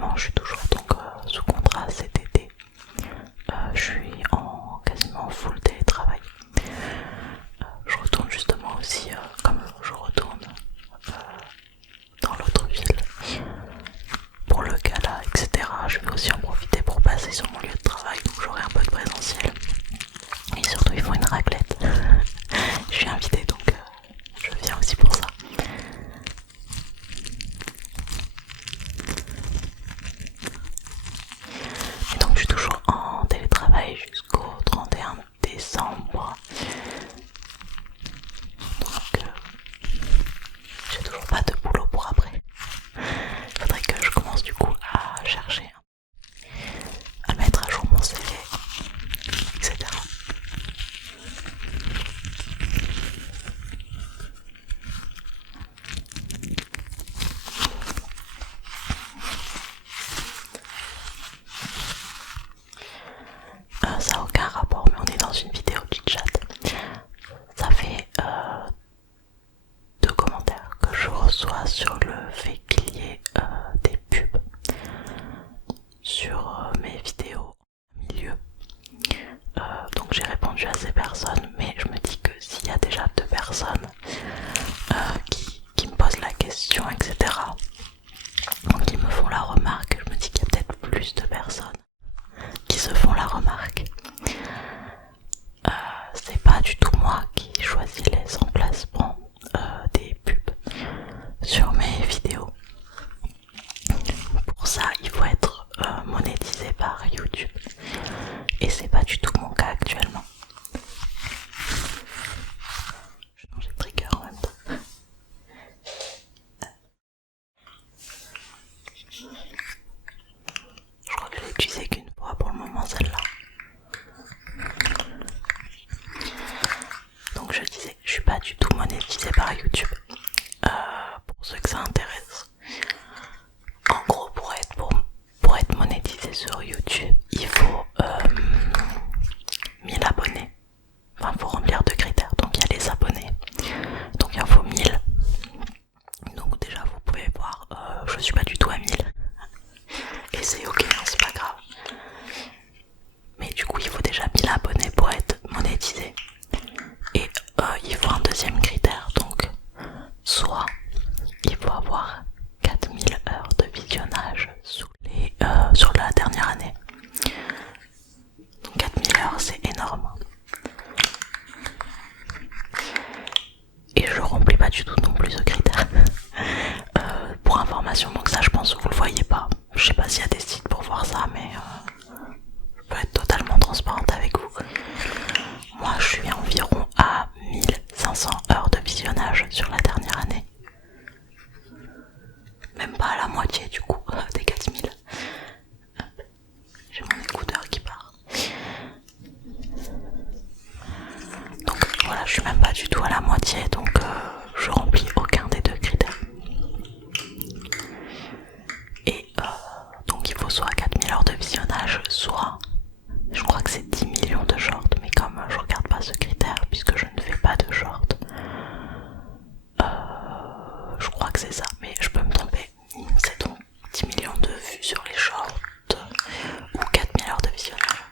actuellement je suis toujours donc sous contrat cet été. Je suis en quasiment full télétravail. Je retourne justement aussi, comme je retourne dans l'autre ville pour le gala, etc. Je vais aussi en profiter pour passer sur mon lieu de travail, donc j'aurai un peu de présentiel. Et surtout ils font une raclette. Je suis invitée donc je viens aussi pour ça. Et donc je suis toujours en télétravail jusqu'au 31 décembre. Donc j'ai toujours pas de boulot pour après. Il faudrait que je commence du coup à chercher, à mettre à jour mon CV, etc. Ça n'a aucun rapport, mais on est dans une vidéo de chat. Ça fait 2 commentaires que je reçois sur le fait qu'il y ait des pubs sur mes vidéos milieu. Donc j'ai répondu à ces personnes, mais je me dis que s'il y a déjà 2 personnes qui me posent la question, etc., donc qui me font la remarque, je me dis qu'il y a peut-être plus de personnes qui se font la remarque. C'est pas du tout moi qui choisis les emplacements des pubs sur mes vidéos. Pour ça, il faut être monétisé par YouTube. Et c'est pas du tout mon cas actuellement. Je vais changer de trigger en même temps. Je crois que je l'ai utilisé qu'une fois pour le moment, celle-là. Donc je disais, je suis pas du tout monétisé par YouTube. Pour ceux que ça intéresse. En gros, pour être monétisé sur YouTube, il faut 1000 abonnés. Enfin, il faut remplir 2 critères. Donc il y a les abonnés. Donc il en faut 1000. Donc déjà, vous pouvez voir, je suis pas du tout à 1000. Et c'est ok, hein, c'est pas grave. Mais du coup, il faut déjà 1000 abonnés pour être monétisé. Et il faut un deuxième critère. Donc, soit il faut avoir 4000 heures de visionnage sur la dernière année. Donc 4000 heures, c'est énorme. Et je remplis pas du tout non plus ce critère. Pour information, donc ça je pense que vous le voyez pas. Je sais pas s'il y a des sites pour voir ça, mais je peux être totalement transparente avec vous. Moi je suis environ à 1500 heures de visionnage sur la dernière année. Même pas à la moitié du coup des 4000. J'ai mon écouteur qui part. Donc voilà, je suis même pas du tout à la moitié, donc je remplis aucun des 2 critères. Et donc il faut soit 4000 heures de visionnage, soit je crois que c'est 10 millions de shorts, mais comme je regarde pas ce critère puisque je ne fais pas de shorts, je crois que c'est ça, mais je peux me tromper. C'est donc 10 millions de vues sur les shorts ou 4000 heures de visionnage.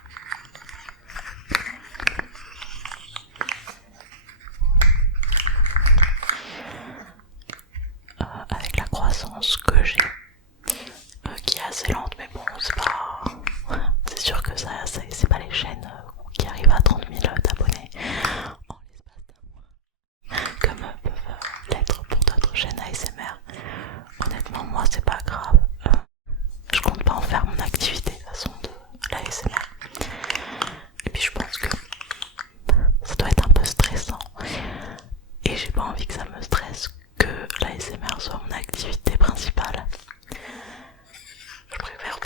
Avec la croissance que j'ai, qui est assez lente, mais bon, c'est pas... C'est sûr que ça, c'est pas les chaînes qui arrivent à 30 000 d'abonnés en l'espace d'un mois, comme peuvent l'être pour d'autres chaînes ASMR. Honnêtement, moi, c'est pas grave. Je compte pas en faire mon activité de façon de l'ASMR. Et puis je pense que ça doit être un peu stressant. Et j'ai pas envie que ça me stresse que l'ASMR soit mon activité principale. Je préfère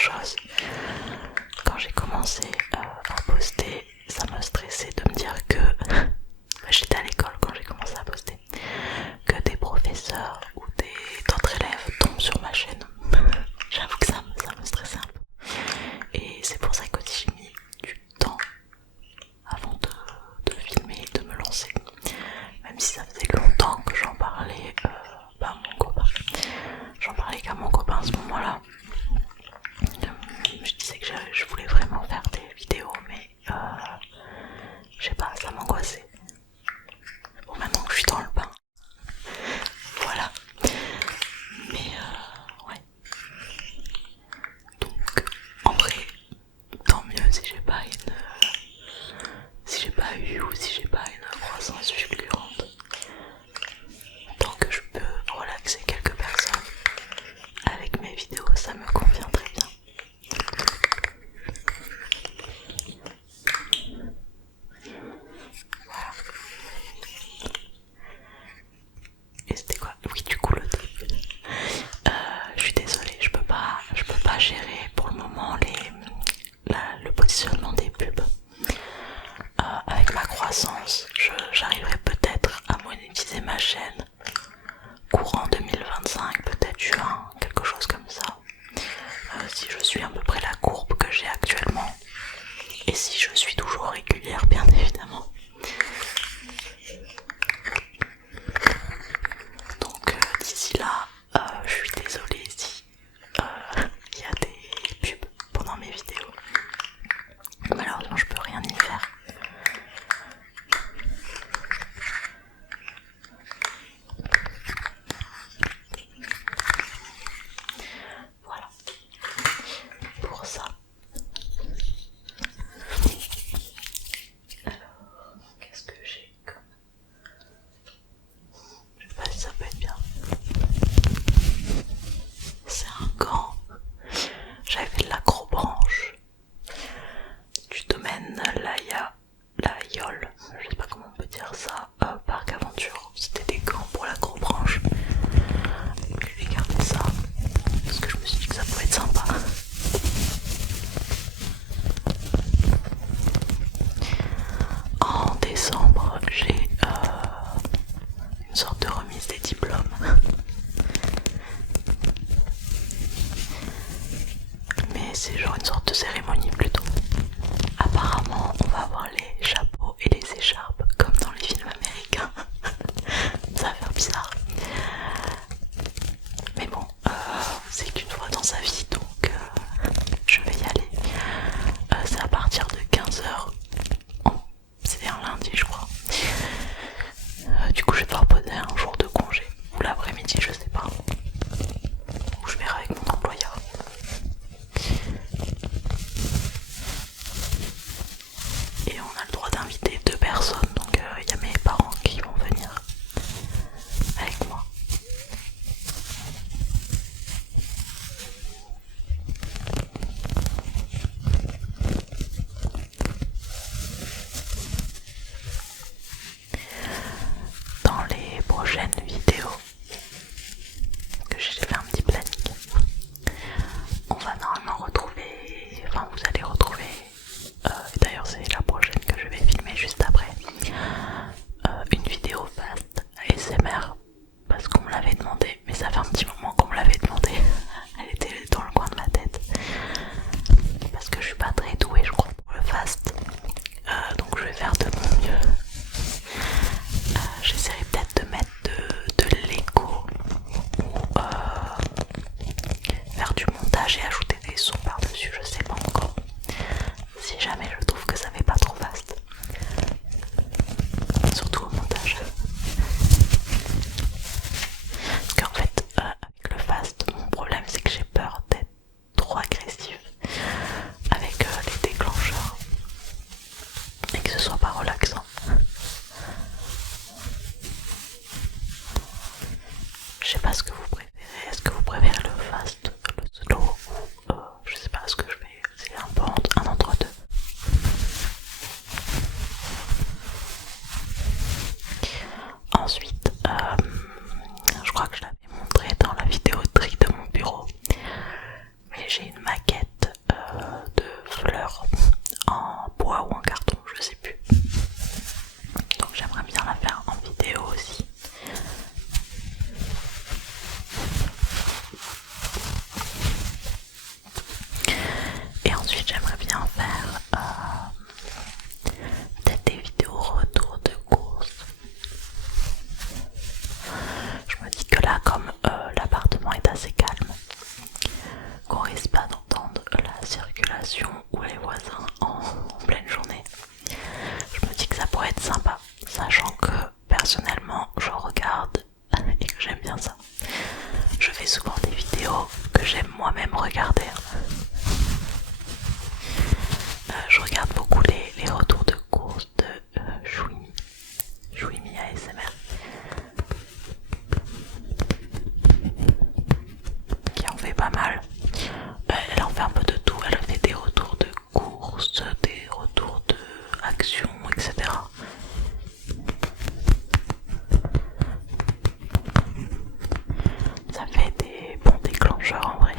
chose, quand j'ai commencé à poster, ça me stressait de me dire que j'étais à l'école quand j'ai commencé à poster, que des professeurs ou d'autres élèves tombent sur ma chaîne. J'avoue que ça me stressait un peu. Et c'est pour ça que j'ai mis du temps avant de filmer et de me lancer. Même si ça faisait longtemps que j'en parlais à mon copain. J'en parlais qu'à mon copain à ce moment-là. Je disais que je voulais vraiment faire des vidéos, mais je sais pas, ça m'angoissait. Bon, maintenant que je suis dans le bain, voilà. Mais ouais. Donc, en vrai, tant mieux si j'ai pas eu ou si j'ai pas une croissance fulgurante. Tant que je peux relaxer quelques personnes avec mes vidéos, ça me convient très bien. Voilà. Et c'était quoi? Oui, du coup le début. Je suis désolée, je peux pas gérer pour le moment le positionnement des pubs. Avec ma croissance, j'arriverai peut-être à monétiser ma chaîne courant 2025, peut-être juin, quelque chose comme ça. Si je suis à peu près la courbe que j'ai actuellement, et si je suis toujours régulière, bien évidemment. Donc d'ici là, je suis désolée si il y a des pubs pendant mes vidéos. Malheureusement, je peux rien y faire. Voilà pour ça. Alors, qu'est-ce que j'ai comme... Je sais pas si ça peut être bien. C'est un gant. J'avais fait de l'acrobranche du domaine Layol, je sais pas comment on peut dire ça, Parc Aventure. C'était des gants pour l'acrobranche. J'ai gardé ça parce que je me suis dit que ça pouvait être sympa. En décembre, j'ai une sorte de remise des diplômes. Mais c'est genre une sorte de cérémonie plutôt. Apparemment, on va avoir les chapeaux et les écharpes comme dans les films américains. Ça va faire bizarre. Mais bon, c'est qu'une fois dans sa vie, donc je vais y aller. C'est à partir de 15h. C'est un lundi, je crois. Du coup, je vais devoir poser un jour de congé. Ou l'après-midi, je sais pas. Ou je verrai avec mon employeur. Et on a le droit d'inviter 2 personnes circulation ou les voisins en pleine journée. Je me dis que ça pourrait être sympa, sachant que personnellement je regarde et que j'aime bien ça. Je fais souvent des vidéos que j'aime moi-même regarder. Je regarde beaucoup les retours de course de Chouimi ASMR, qui en fait pas mal. Elle en fait un peu de tout, elle fait des retours de course, des retours de action, etc. Ça fait des bons déclencheurs en vrai.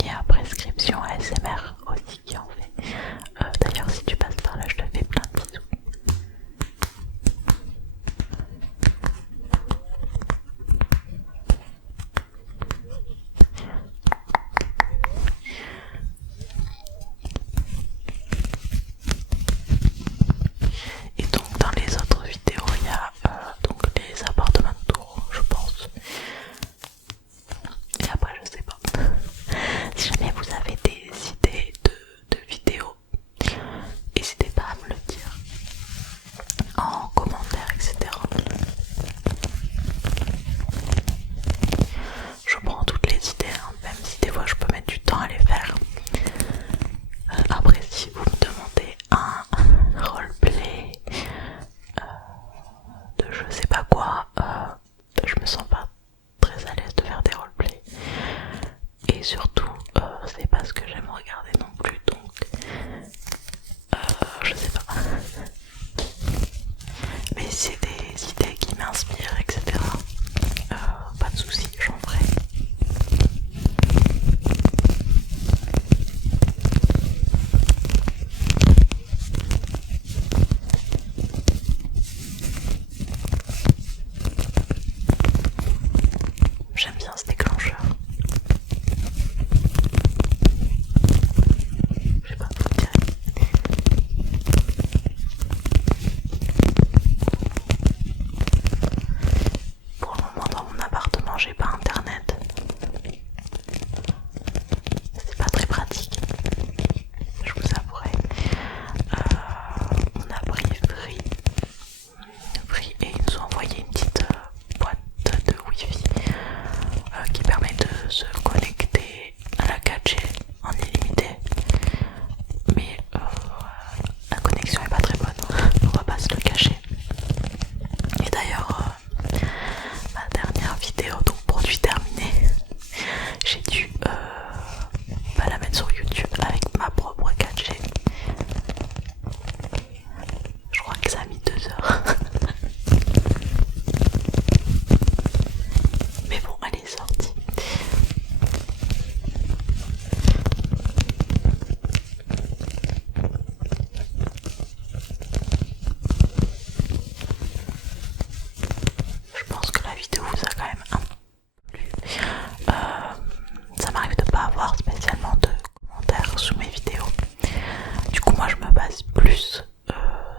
Il y a Prescription ASMR aussi qui en fait. D'ailleurs si tu passes par là je te fais plein de bisous. Et donc dans les autres vidéos il y a donc les appartements de tour je pense. Et après je sais pas. Si jamais vous avez des idées de vidéos, n'hésitez pas à me le dire en commentaire, etc. Je prends toutes les idées, hein, même si des fois je peux mettre du temps à les faire. Après si vous me demandez un roleplay de je sais pas quoi, je me sens pas très à l'aise de faire des roleplays. Et surtout, c'est pas ce que j'aime regarder non plus, donc je sais pas. Mais c'est des idées qui m'inspirent, etc. Pas de soucis, j'en ferai. J'aime bien ce déclencheur. Je sais pas vous le dire. Pour le moment dans mon appartement j'ai pas internet. C'est pas très pratique. Je vous avouerai. On a pris Free et ils nous ont envoyé une petite boîte de wifi qui permet de se connecter à la 4G en illimité. Mais la connexion est pas très bonne, on va pas se le cacher. Et d'ailleurs ma dernière vidéo, donc produit terminé, j'ai dû pas la mettre sur YouTube avec ma propre 4G. Je crois que ça a mis 2 heures. Mais bon, elle est sortie. Je pense que la vidéo vous a quand même un peu plu. Ça m'arrive de pas avoir spécialement de commentaires sous mes vidéos. Du coup moi je me base plus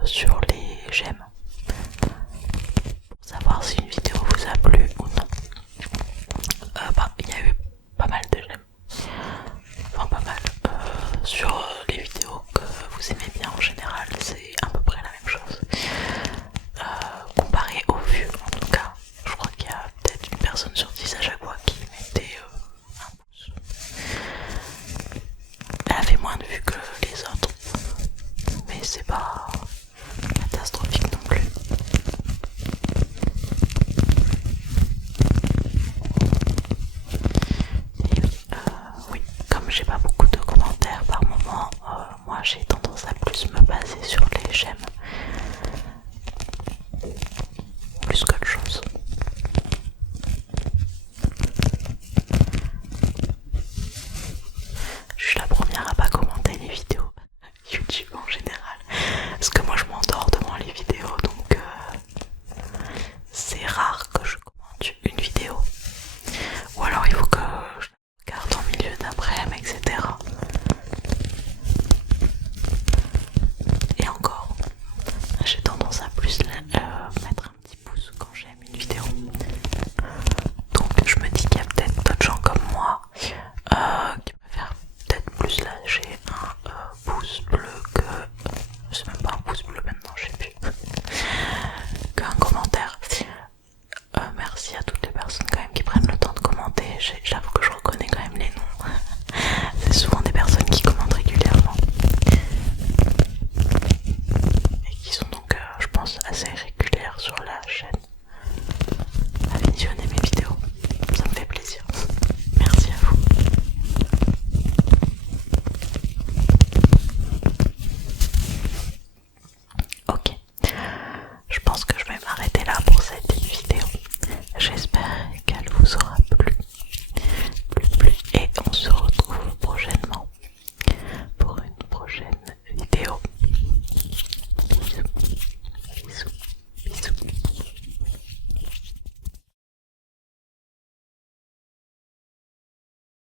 sur les j'aime pour savoir si une vidéo vous a plu ou non. Il y a eu pas mal de j'aime. Enfin pas mal. Sur les vidéos que vous aimez bien en général, c'est à peu près la même chose. Comparé aux vues en tout cas, je crois qu'il y a peut-être une personne sur 10 à chaque fois qui mettait un pouce. Elle a fait moins de vues que les autres, mais c'est pas catastrophique non plus. Et oui, comme j'ai pas beaucoup de commentaires par moment, moi j'ai tendance à plus me baser sur les j'aime.